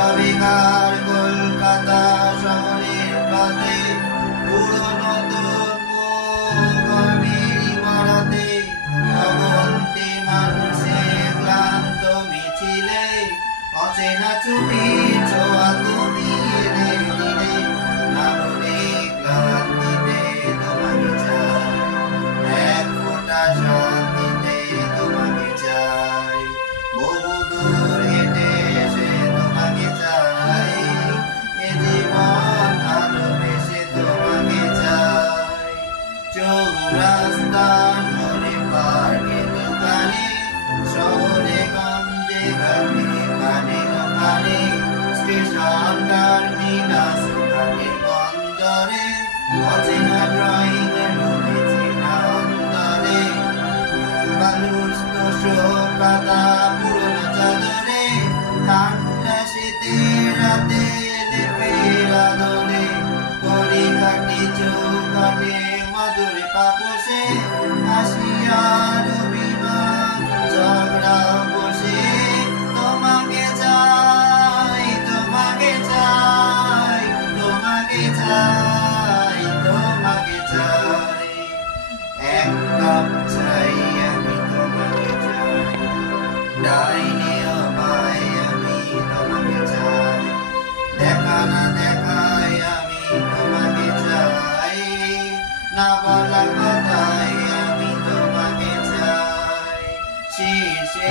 রবিকার কলকাতা শহরের পথে পুরনো কর্মের ইমারতে অগন্তি মানুষের ক্লান্ত মিছিলে অচেনা ছবি ছোঁয়া তুমি এলে দিলে নামনে ক্লান্তিতে তোমাকে চাই এক ফোঁটা শান্তিতে তোমাকে চাই বহু দূর হেঁটে এসে তোমাকে চাই এ জীবন ভালোবেসে তোমাকে চাই চৌরাস্তা মোড়ে পার্কে দোকানে শহরে গঞ্জে গ্রামে কানে ওখানে স্টেশন টার্মিনাস ঘাটের বন্দরে অচেনা ড্রয়িং রুমে চেনা অন্তরে বালুর তোষক পাতা পুরনো চাদরে ঠান্ডা শীতের রাতে লেপের আদরে কড়ি কাটি চৌকাটে মধুরে পাপসে হাসিয়ার অভিমান ঝগড়া বসে তোমাকে চাই তোমাকে চাই তোমাকে চাই তোমাকে চাই এক কাপ চাই আমি তোমাকে চাই ডাইনে আমায় আমি তোমাকে চাই দেখা না দেখায় আমি তোমাকে চাই না বলা কথায় আমি তোমাকে চাই শীর্ষে